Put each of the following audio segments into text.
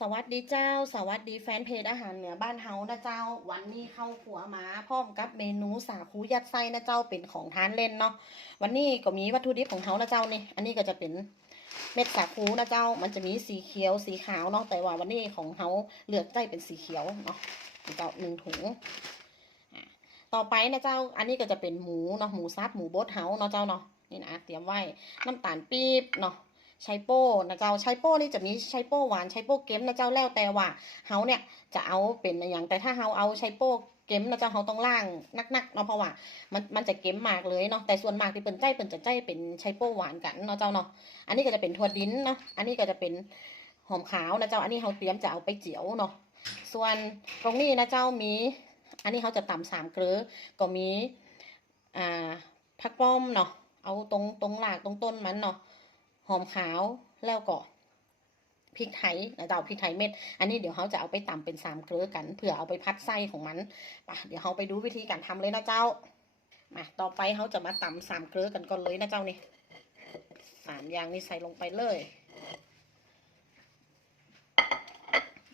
สวัสดีเจ้า สวัสดีแฟนเพจอาหารเหนือบ้านเฮานะเจ้า วันนี้เข้าขัวมาพร้อมกับเมนูสาคูยัดไส้นะเจ้าเป็นของทานเล่นเนาะวันนี้ก็มีวัตถุดิบของเฮานะเจ้านี่อันนี้ก็จะเป็นเม็ดสาคูนะเจ้า มันจะมีสีเขียวสีขาวเนาะแต่ว่าวันนี้ของเฮาเลือกใจเป็นสีเขียวเนาะเจ้าหนึ่งถุงอะต่อไปนะเจ้า อันนี้ก็จะเป็นหมูเนาะหมูซับหมูบดเฮาเนาะเจ้าเนาะนี่นะเตรียมไว้น้ำตาลปี๊บเนาะ ไชโป้นะเจ้าไชโป้นี่จะมีไชโป้หวานไชโป้เค็มนะเจ้าแล้วแต่ว่าเฮาเนี่ยจะเอาเป็นอย่างแต่ถ้าเฮาเอาไชโป้เค็มนะเจ้าเฮาต้องล่างนักๆเนาะเพราะว่ามันมันจะเค็มมากเลยเนาะแต่ส่วนมากที่เปิ้นใจเปิ้นจะใจเป็นไชโป้หวานกันเนาะเจ้าเนาะอันนี้ก็จะเป็นถั่วดิ้นเนาะอันนี้ก็จะเป็นหอมขาวนะเจ้าอันนี้เฮาเตรียมจะเอาไปเจียวเนาะส่วนตรงนี้นะเจ้ามี อันนี้เขาจะต่ำสามเกลือก็มีอ่าผักป้อมเนาะเอาตรงตรงหลากตรงต้นมันเนาะ หอมขาวแล้วก็พริกไทยนะเจ้าพริกไทยเม็ด อันนี้เดี๋ยวเขาจะเอาไปตำเป็นสามเกลือกันเผื่อเอาไปพัดไส้ของมันปะเดี๋ยวเขาไปดูวิธีการทำเลยนะเจ้า มาต่อไปเขาจะมาตำสามเกลือกันก่อนเลยนะเจ้านี่สามอย่างนี้ใส่ลงไปเลย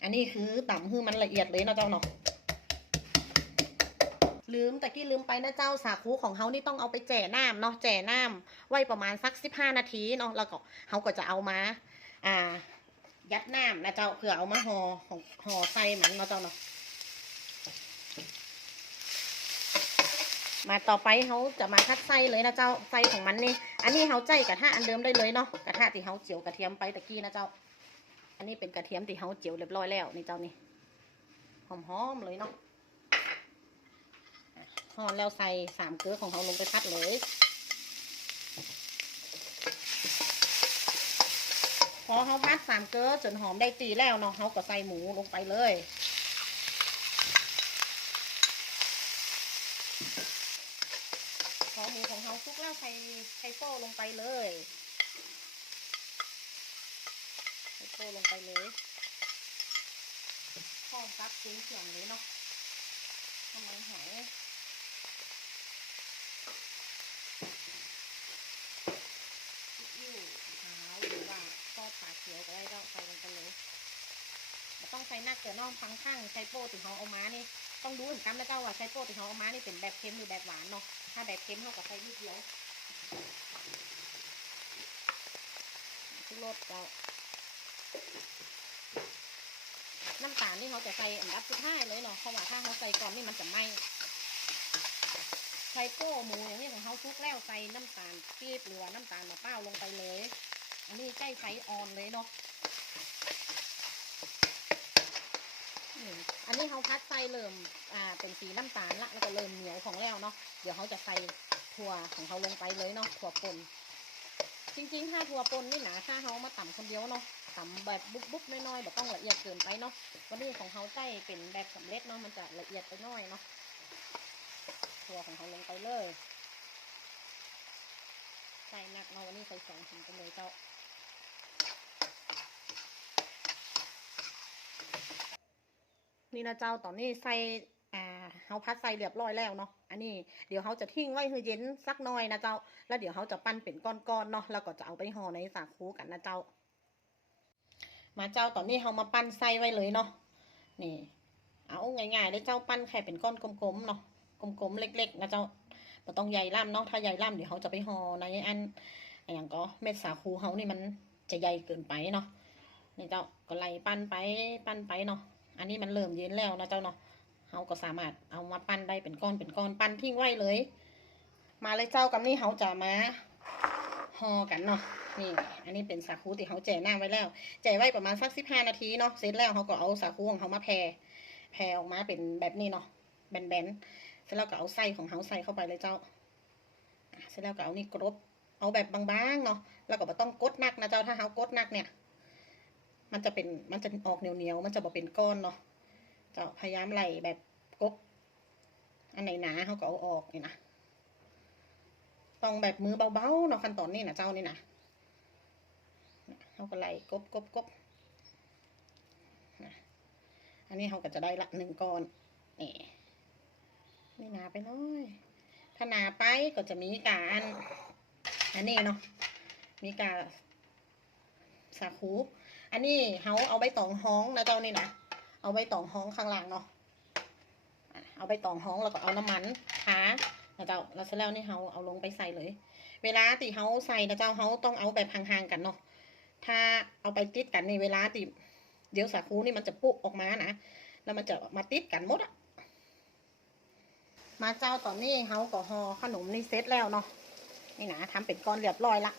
อันนี้คือตำให้มันละเอียดเลยนะเจ้าเนาะ ลืมแต่กี้ลืมไปนะเจ้าสาคูของเขานี่ต้องเอาไปแจ่น้ำเนาะแจ่น้ำไว้ประมาณสักสิบห้านาทีเนาะแล้วก็เขาก็จะเอามา อ่า ยัดน้ำนะเจ้าเผื่อเอามาห่อของห่อใส่มันเนาะเจ้าเนาะมาต่อไปเขาจะมาคัดไส้เลยนะเจ้าไส้ของมันนี่ อันนี้เขาใจกระทะอันเดิมได้เลยเนาะกระทะที่เขาเจียวกระเทียมไปตะกี้นะเจ้า อันนี้เป็นกระเทียมที่เขาเจียวเรียบร้อยแล้วนี่เจ้านี่หอมๆเลยเนาะ ห่อแล้วใส่สามเกลือของเขาลงไปพัดเลยพอเขาพัดสามเกลือจนหอมได้ตีแล้วเนาะเขาก็ใส่หมูลงไปเลยพอหมูของเขาซุกแล้วใส่ไข่โป้ลงไปเลยไข่โป้ลงไปเลยพร้อมกับเครื่องเคียงเลยเนาะทำไมหอย ซีอิ๊วขาวหรือว่าซอสปลาเขียวก็ได้ก็ใส่ลงไปเลยไม่ต้องใส่หนักเกินน้องพังข้างใส่โป้ถึงเขาเอามานี่ต้องดูถึงกันแล้วเจ้าว่าใส่โป้ถึงเขาเอามานี่เป็นแบบเค็มหรือแบบหวานเนาะถ้าแบบเค็มเขาก็ใส่นิดเดียวทุกรสเจ้าน้ำตาลนี่เขาจะใส่อันดับสุดท้ายเลยเนาะเพราะว่าถ้าเขาใส่ก่อนนี่มันจะไหม้ใส่โก้หมูอย่างนี้ของเขาทุกแล้วใส่น้ำตาลปี๊บหรือว่าน้ำตาลมะพร้าวลงไปเลย อันนี้ใกล้ไฟอ่อนเลยเนาะอันนี้เขาพัดไส้เริ่มอ่าเป็นสีน้ำตาลละแล้วก็เริ่มเหนียวของแล้วเนาะเดี๋ยวเขาจะใส่ถั่วของเขาลงไปเลยเนาะถั่วป่นจริงๆถ้าถั่วป่นนี่หนาถ้าเขามาต่ำคนเดียวเนาะต่ำแบบบุ๊บๆน้อยๆแบบต้องละเอียดเกินไปเนาะวันนี้ของเขาใกล้เป็นแบบสำเร็จเนาะมันจะละเอียดไปหน้อยเนาะตัวของเขาลงไปเลยใส่หนักเราวันนี้ใส่สองถุงกันเลยเจ้า นี่นะเจ้าตอนนี้ใส่อ่าเขาพัดใส่เรียบร้อยแล้วเนาะอันนี้เดี๋ยวเขาจะทิ้งไว้ให้เย็นสักหน่อยนะเจ้า แล้วเดี๋ยวเขาจะปั้นเป็นก้อนๆเนาะแล้วก็จะเอาไปห่อในสาคูกันนะเจ้า มาเจ้าตอนนี้เขามาปั้นไส้ไว้เลยเนาะนี่ เอาง่ายๆเลยเจ้าปั้นแค่เป็นก้อนกลมๆเนาะกลมๆเล็ก ๆ นะเจ้าบ่ต้องใหญ่ล่ำเนาะถ้าใหญ่ล่ำเดี๋ยวเขาจะไปห่อในอันอย่างก็เม็ดสาคูเขานี่มันจะใหญ่เกินไปเนาะนี่เจ้าก็ไล่ปั้นไปปั้นไปเนาะ อันนี้มันเริ่มเย็นแล้วนะเจ้าเนาะเขาก็สามารถเอามาปั้นได้เป็นก้อนเป็นก้อนปั้นทิ้งไว้เลย มาเลยเจ้ากับนี่เขาจะมาห่อกันเนาะนี่ อันนี้เป็นสาคูที่เขาแจ่หน้าไว้แล้ว แจ่ไว้ประมาณสักสิบห้านาทีเนาะเสร็จแล้วเขาก็เอาสาคูของเขามาแผ่แผ่ออกมาเป็นแบบนี้เนาะแบนๆเสร็จแล้วก็เอาไส้ของเขาใส่เข้าไปเลยเจ้าเสร็จแล้วก็เอานี่กรบเอาแบบบางๆเนาะแล้วก็บ่ต้องกดหนักนะเจ้าถ้าเขากดหนักเนี่ย มันจะเป็นมันจะออกเหนียวๆมันจะบ่เป็นก้อนเนาะจ้าพยายามไล่แบบกบอันไหนหนาเขาก็เอาออกนี่นะต้องแบบมือเบาๆเนาะขั้นตอนนี้นะเจ้านี่นะเขาก็ไล่กบกบกบอันนี้เขาก็จะได้ละหนึ่งก้อนนี่นี่หนาไปหน้อยถ้าหนาไปก็จะมีการอันนี้เนาะมีการสาคู อันนี้เฮาเอาใบตองฮ้องนะเจ้านี่นะเอาใบตองฮ้องข้างหลังเนาะเอาใบตองฮ้องแล้วก็เอาน้ำมันทานะเจ้าแล้วเสร็จแล้วนี่เฮาเอาลงไปใส่เลย เวลาตีเฮาใส่นะเจ้าเฮาต้องเอาแบบห่างๆกันเนาะถ้าเอาไปติดกันในเวลาตีเดี๋ยวสาคูนี่มันจะปุกออกมานะแล้วมันจะมาติดกันหมดอะมาเจ้าตอนนี้เฮาก็ห่อขนมนี่เสร็จแล้วเนาะนี่นะทำเป็นก้อนเรียบร้อยละ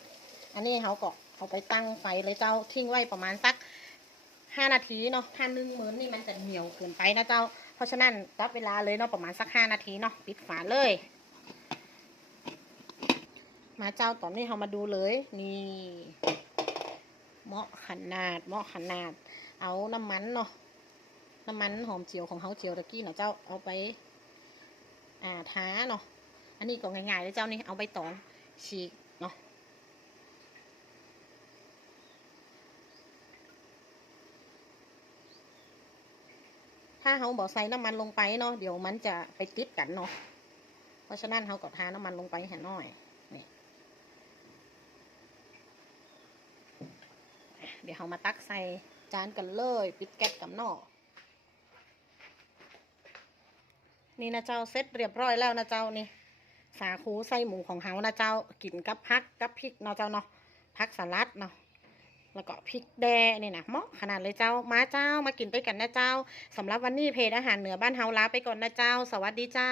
อันนี้เขาก็ เอาไปตั้งไฟเลยเจ้าทิ้งไว้ประมาณสักห้านาทีเนาะถ้านึ่งมื้อนี่มันจะเหนียวเกินไปนะเจ้า เพราะฉะนั้นรับเวลาเลยเนาะประมาณสักห้านาทีเนาะปิดฝาเลย มาเจ้าตอนนี้เรามาดูเลยนี่เหมาะขนาดเหมาะขนาด เอาน้ำมันเนาะน้ำมันหอมเจียวของเขาเจียวตะกี้เนาะเจ้าเอาไป อ่าท้าเนาะอันนี้ก็ง่ายๆเลยเจ้านี่เอาไปตองฉีกเนาะ ถ้าเขาบอกใส่น้ำมันลงไปเนาะเดี๋ยวมันจะไปติดกันเนาะเพราะฉะนั้นเขาก็ทาน้ำมันลงไปแห่น้อยนี่เดี๋ยวเขามาตักใส่จานกันเลย ปิดแก๊สกับนอกนี่นะเจ้าเสร็จเรียบร้อยแล้วนะเจ้านี่สาคูใส่หมูของเฮานะเจ้ากินกับพักกับพริกเนาะเจ้าเนาะพักสลัดเนาะ แล้วก็พริกแดงนี่นะเหมาะขนาดเลยเจ้ามาเจ้ามากินด้วยกันนะเจ้าสำหรับวันนี้เพจอาหารเหนือบ้านเฮาลาไปก่อนนะเจ้า สวัสดีเจ้า